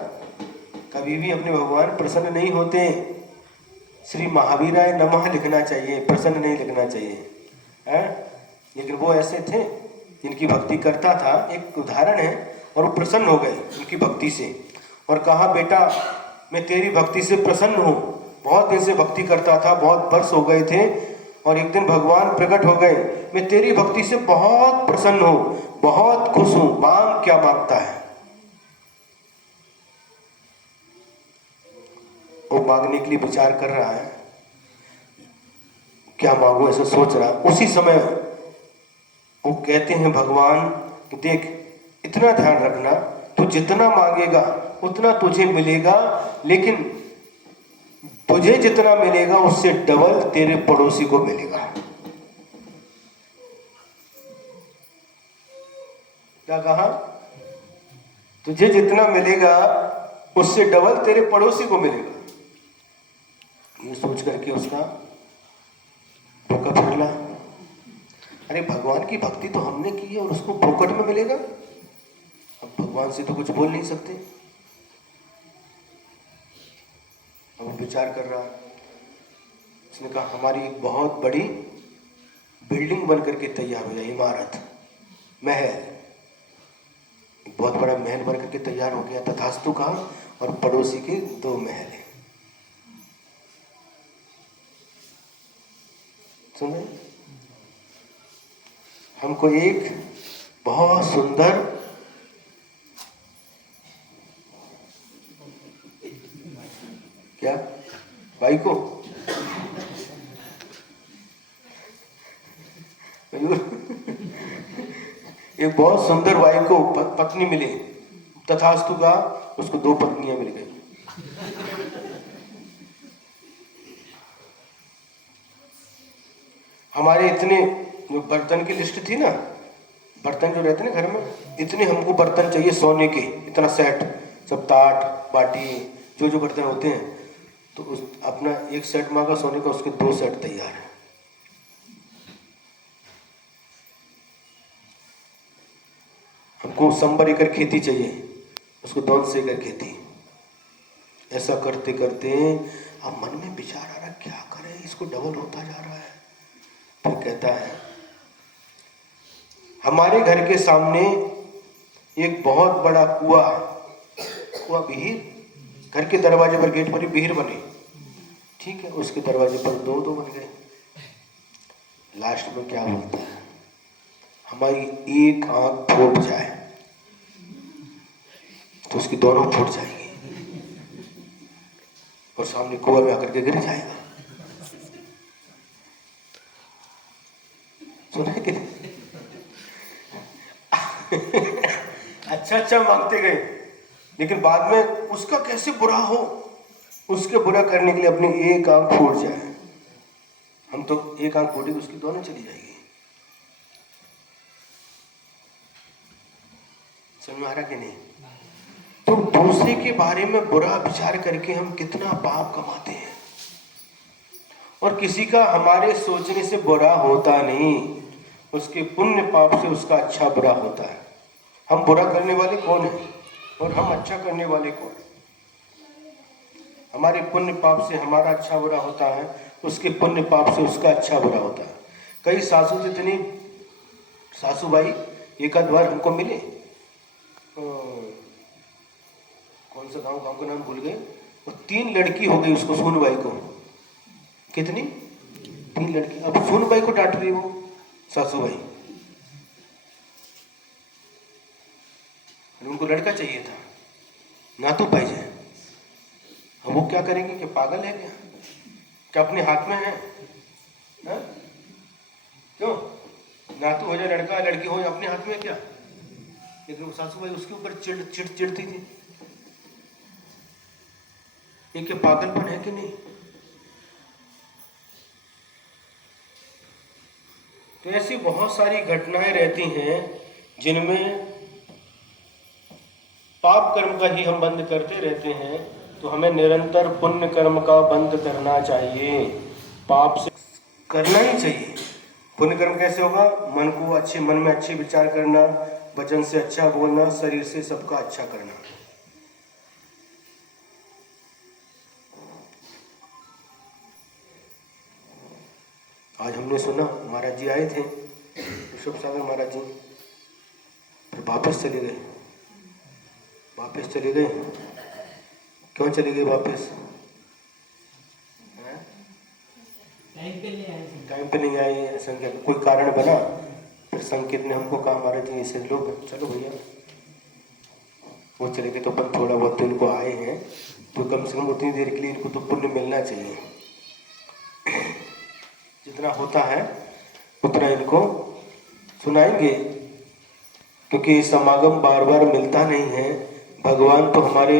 कभी भी अपने भगवान प्रसन्न नहीं होते। श्री महावीराय नमः लिखना चाहिए, प्रसन्न नहीं लिखना चाहिए। है? लेकिन वो ऐसे थे जिनकी भक्ति करता था, एक उदाहरण है, और वो प्रसन्न हो गए उनकी भक्ति से और कहा बेटा मैं तेरी भक्ति से प्रसन्न हूँ, बहुत दिन से भक्ति करता था, बहुत वर्ष हो गए थे और एक दिन भगवान प्रकट हो गए, मैं तेरी भक्ति से बहुत प्रसन्न हूँ, बहुत खुश हूँ, मांग क्या मांगता है। वो मांगने के लिए विचार कर रहा है, क्या मांगू ऐसा सोच रहा। उसी समय वो कहते हैं भगवान कि देख इतना ध्यान रखना, तू जितना मांगेगा उतना तुझे मिलेगा, लेकिन तुझे जितना मिलेगा उससे डबल तेरे पड़ोसी को मिलेगा। क्या कहा? तुझे जितना मिलेगा उससे डबल तेरे पड़ोसी को मिलेगा। ये सोच करके उसका धोखा फिरला। अरे भगवान की भक्ति तो हमने की है और उसको फोकट में मिलेगा। अब भगवान से तो कुछ बोल नहीं सकते। अब वो विचार कर रहा है। उसने कहा हमारी एक बहुत बड़ी बिल्डिंग बन करके तैयार हो जाए, इमारत, महल, एक बहुत बड़ा महल बन करके तैयार हो गया। तथास्तु कहा और पड़ोसी के 2 महल है। सुने, हमको एक बहुत सुंदर क्या भाई को एक बहुत सुंदर भाई को पत्नी मिली। तथास्तु का उसको 2 पत्नियां मिल गई। हमारे इतने जो बर्तन की लिस्ट थी ना, बर्तन जो रहते ना घर में, इतने हमको बर्तन चाहिए सोने के, इतना सेट, सब ताट बाटी जो जो बर्तन होते हैं, तो उस अपना एक सेट मांगा सोने का, उसके 2 सेट तैयार है। हमको 100 एकड़ खेती चाहिए, उसको 2 एकड़ खेती। ऐसा करते करते अब मन में विचार आ रहा क्या करें, इसको डबल होता जा रहा है। फिर कहता है हमारे घर के सामने एक बहुत बड़ा कुआं विहीर, घर के दरवाजे पर गेट पर ही विहीर बने, ठीक है, उसके दरवाजे पर 2 बन गए। लास्ट में क्या बोलता है, हमारी एक आंख फूट जाए तो उसकी दोनों फूट जाएगी और सामने कुआं में आकर के गिर जाएगा। सुना है कि अच्छा मांगते गए, लेकिन बाद में उसका कैसे बुरा हो, उसके बुरा करने के लिए अपनी एक आंख फूट जाए। हम तो एक आंख फूटी तो उसकी दोनों चली जाएगी। समझ में आ रहा कि नहीं? तो दूसरे के बारे में बुरा विचार करके हम कितना पाप कमाते हैं, और किसी का हमारे सोचने से बुरा होता नहीं, उसके पुण्य पाप से उसका अच्छा बुरा होता है। हम बुरा करने वाले कौन है और हम अच्छा करने वाले कौन? हमारे पुण्य पाप से हमारा अच्छा बुरा होता है, उसके पुण्य पाप से उसका अच्छा बुरा होता है। कई सासू जितनी सासू भाई एक आध बार हमको मिले, कौन सा गांव का नाम भूल गए, और 3 लड़की हो गई उसको, सोनबाई को। कितनी? 3 लड़की। अब सोनबाई को डांट रही वो सासू भाई। उनको लड़का चाहिए था ना, तो पाई जाए। अब वो क्या करेंगे कि पागल है क्या अपने हाथ में है? क्यों? नातू हो जाए लड़का लड़की हो अपने हाथ में क्या, लेकिन सासू भाई उसके ऊपर चिढ़ती थी। ये पागलपन है कि नहीं? तो ऐसी बहुत सारी घटनाएं रहती हैं जिनमें पाप कर्म का ही हम बंद करते रहते हैं। तो हमें निरंतर पुण्य कर्म का बंद करना चाहिए, पाप से करना ही चाहिए। पुण्य कर्म कैसे होगा? मन में अच्छे विचार करना, वचन से अच्छा बोलना, शरीर से सबका अच्छा करना। आज हमने सुना महाराज जी आए थे, ऋषभ सागर महाराज जी, फिर वापस चले गए। क्यों चले गए वापस? टाइम पे नहीं आए, संख्या कोई कारण बना। फिर संकेत ने हमको कहा महाराज जी ऐसे लोग, चलो भैया वो चले गए तो अपन थोड़ा बहुत तो इनको आए हैं, तो कम से कम उतनी देर के लिए इनको तो पुण्य मिलना चाहिए। जितना होता है उतना इनको सुनाएंगे, क्योंकि समागम बार बार मिलता नहीं है। भगवान तो हमारे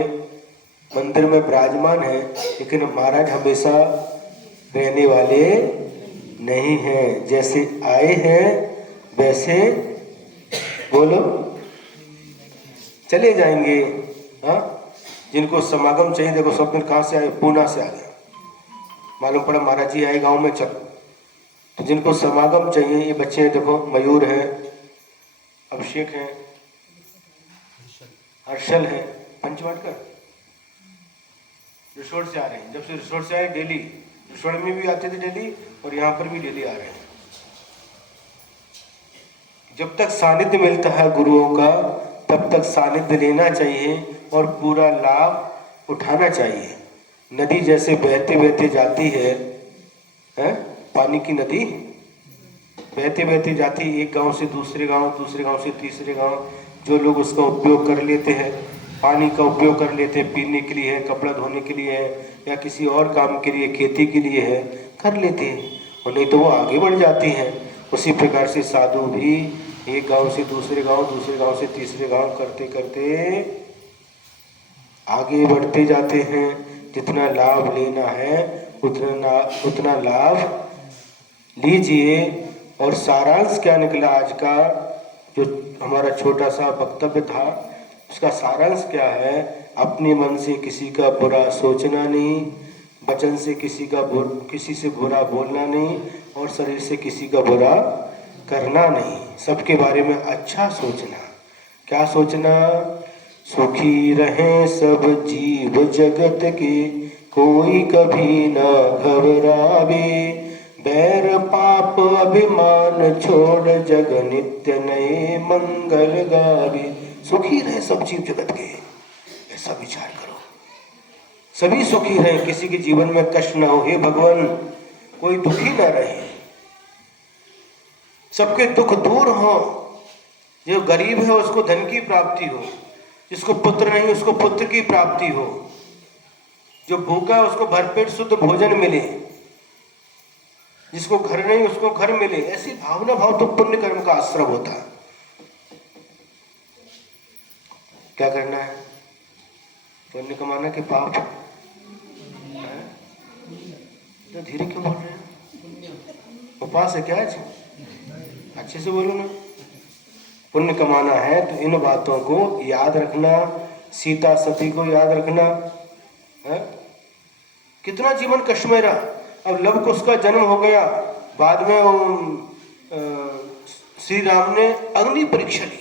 मंदिर में विराजमान है, लेकिन महाराज हमेशा रहने वाले नहीं हैं। जैसे आए हैं वैसे बोलो चले जाएंगे। हाँ, जिनको समागम चाहिए, देखो स्वप्न कहाँ से आए? पूना से आ गए। मालूम पड़ा महाराज जी आए गांव में, चलो। तो जिनको समागम चाहिए, ये बच्चे हैं, देखो मयूर है, अभिषेक है, हर्षल है, पंचवाटकर रिसोर्ट से आ रहे हैं। जब से रिसोर्ट से आए डेली, रिसोर्ट में भी आते थे डेली और यहाँ पर भी डेली आ रहे हैं। जब तक सानिध्य मिलता है गुरुओं का, तब तक सानिध्य लेना चाहिए और पूरा लाभ उठाना चाहिए। नदी जैसे बहते बहते जाती है, पानी की नदी बहते बहते जाती है, एक गांव से दूसरे गांव, दूसरे गांव से तीसरे गांव। जो लोग उसका उपयोग कर लेते हैं, पानी का उपयोग कर लेते हैं, पीने के लिए है, कपड़ा धोने के लिए है, या किसी और काम के लिए, खेती के लिए है, कर लेते हैं, और नहीं तो वो आगे बढ़ जाती हैं। उसी प्रकार से साधु भी एक गांव से दूसरे गांव, दूसरे गांव से तीसरे गांव करते करते आगे बढ़ते जाते हैं। जितना लाभ लेना है उतना लाभ लीजिए। और सारांश क्या निकला आज का, जो हमारा छोटा सा वक्तव्य था, उसका सारांश क्या है? अपने मन से किसी का बुरा सोचना नहीं, वचन से किसी से बुरा बोलना नहीं, और शरीर से किसी का बुरा करना नहीं। सबके बारे में अच्छा सोचना। क्या सोचना? सुखी रहें सब जीव जगत के, कोई कभी न घबरावे। बैर पाप अभिमान छोड़, जग नित्य नए मंगल गावे। सुखी रहे सब जीव जगत के, ऐसा विचार करो। सभी सुखी रहे, किसी के जीवन में कष्ट न हो। हे भगवान, कोई दुखी न रहे, सबके दुख दूर हो। जो गरीब है उसको धन की प्राप्ति हो, जिसको पुत्र नहीं उसको पुत्र की प्राप्ति हो, जो भूखा है उसको भरपेट शुद्ध भोजन मिले, जिसको घर नहीं उसको घर मिले। ऐसी भावना भाव तो पुण्य कर्म का आश्रम होता है। क्या करना है? पुण्य कमाना के पाप? तो धीरे क्यों बोल रहे हैं? उपवास है क्या आज? अच्छे से बोलो ना। पुण्य कमाना है तो इन बातों को याद रखना, सीता सती को याद रखना है? कितना जीवन कष्ट में रहा। अब लव कुश का जन्म हो गया, बाद में श्री राम ने अग्नि परीक्षा ली।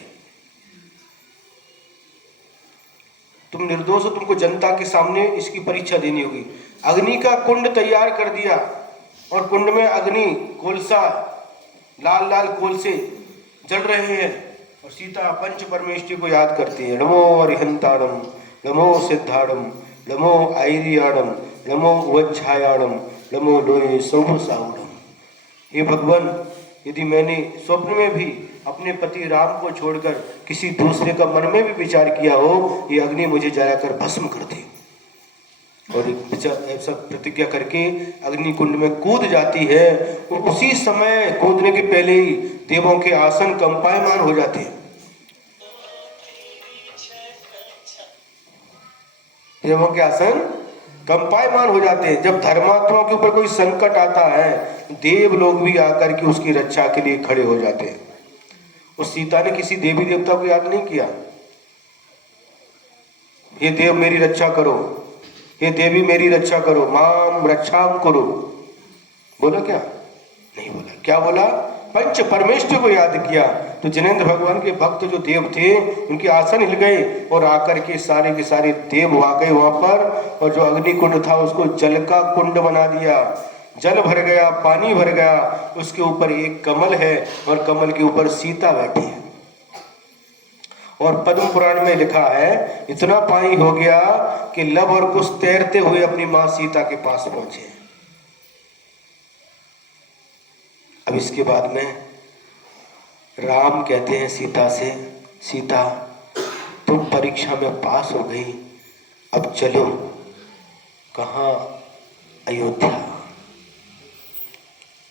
तुम निर्दोष हो, तुमको जनता के सामने इसकी परीक्षा देनी होगी। अग्नि का कुंड तैयार कर दिया, और कुंड में अग्नि कोलसा, लाल लाल कोलसे जल रहे हैं, और सीता पंच परमेष्टि को याद करती है। नमो अरिहंताणम, नमो सिद्धाणम, नमो आईरियाणम, नमो वज्छायाणम, नमो लोये सौभसाहुणम। हे भगवान, यदि मैंने स्वप्न में भी अपने पति राम को छोड़कर किसी दूसरे का मन में भी विचार किया हो, ये अग्नि मुझे जलाकर भस्म कर दे। और ऐसा प्रतिज्ञा करके अग्नि कुंड में कूद जाती है। और उसी समय कूदने के पहले ही देवों के आसन कंपायमान हो जाते हैं। देवों के आसन कंपायमान हो जाते हैं। जब धर्मात्माओं के ऊपर कोई संकट आता है, देव लोग भी आकर के उसकी रक्षा के लिए खड़े हो जाते हैं। उस सीता ने किसी देवी देवता को याद नहीं किया, ये देव मेरी रक्षा करो, ये देवी मेरी रक्षा करो, माम रक्षाम करो। बोला क्या? नहीं बोला। क्या बोला? पंच परमेश्वर को याद किया। तो जिनेंद्र भगवान के भक्त जो देव थे उनके आसन हिल गए और आकर के सारे देव आ गए वहां पर। और जो अग्नि कुंड था उसको जल का कुंड बना दिया। जल भर गया, पानी भर गया, उसके ऊपर एक कमल है और कमल के ऊपर सीता बैठी है। और पद्म पुराण में लिखा है इतना पानी हो गया कि लव और कुश तैरते हुए अपनी मां सीता के पास पहुंचे। अब इसके बाद में राम कहते हैं सीता से, सीता तुम परीक्षा में पास हो गई, अब चलो। कहाँ? अयोध्या।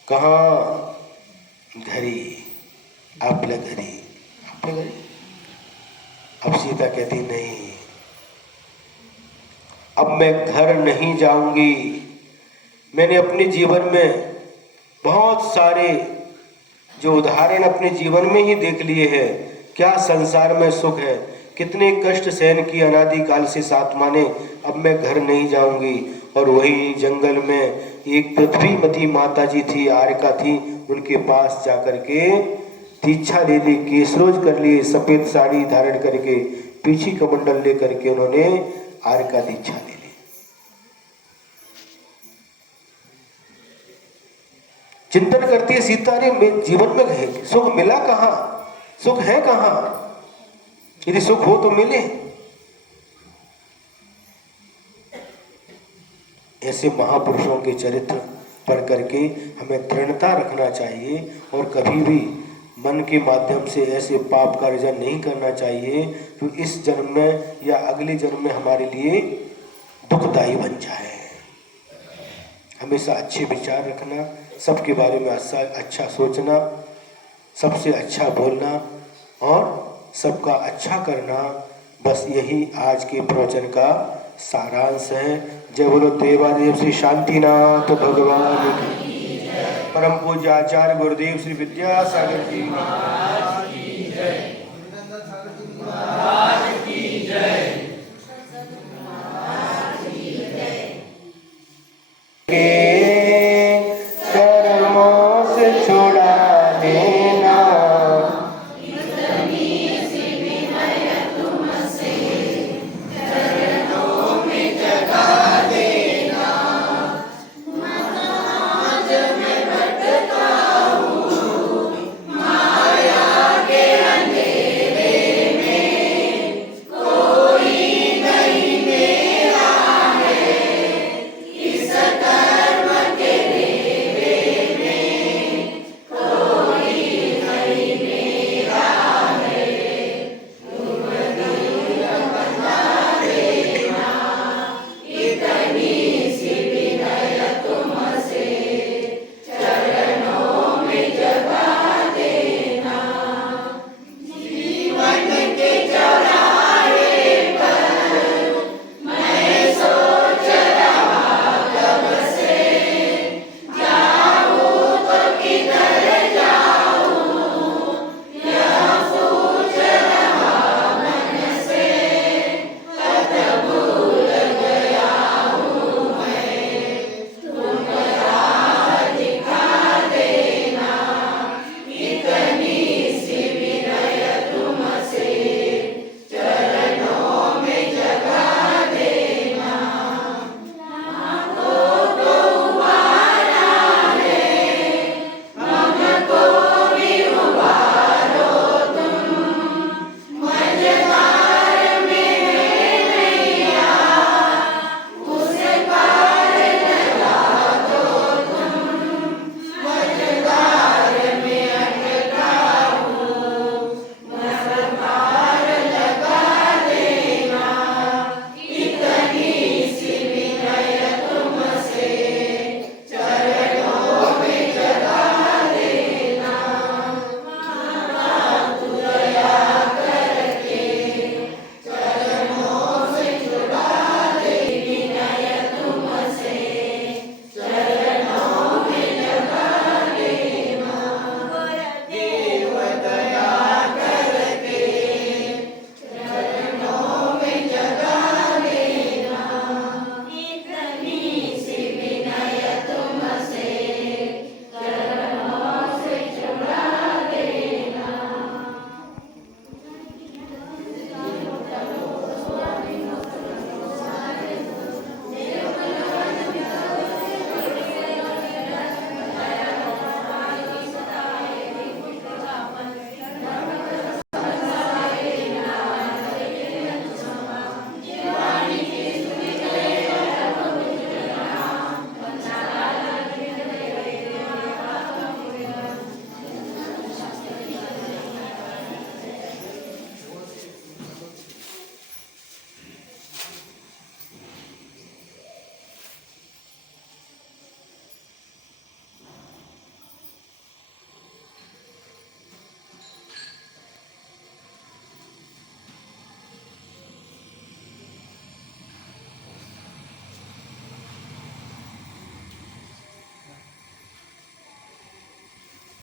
कहाँ? घरी, आपल्या घरी। आपल्या घरी? अब सीता कहती नहीं, अब मैं घर नहीं जाऊंगी। मैंने अपने जीवन में बहुत सारे जो उदाहरण अपने जीवन में ही देख लिए हैं। क्या संसार में सुख है, कितने कष्ट सहन किए अनादि काल से सात माँ ने। अब मैं घर नहीं जाऊंगी। और वही जंगल में एक पृथ्वीमती माता जी थी, आर्का थी, उनके पास जाकर के दीक्षा ले ली, केसरोज कर लिए, सफेद साड़ी धारण करके, पीछी कमंडल लेकर के उन्होंने आर्का दीक्षा ले ली। चिंतन करती है सीता ने, मेरे जीवन में सुख मिला कहाँ, सुख है कहाँ? यदि सुख हो तो मिले। ऐसे महापुरुषों के चरित्र पढ़ करके हमें दृढ़ता रखना चाहिए और कभी भी मन के माध्यम से ऐसे पाप का अर्जन नहीं करना चाहिए जो इस जन्म में या अगले जन्म में हमारे लिए दुखदायी बन जाए। हमेशा अच्छे विचार रखना, सबके बारे में अच्छा सोचना, सबसे अच्छा बोलना और सबका अच्छा करना, बस यही आज के प्रवचन का सारांश है। जय बोलो देवादेव श्री शांतिनाथ भगवान की, परम पूज्य आचार्य गुरुदेव श्री विद्यासागर जी की जय।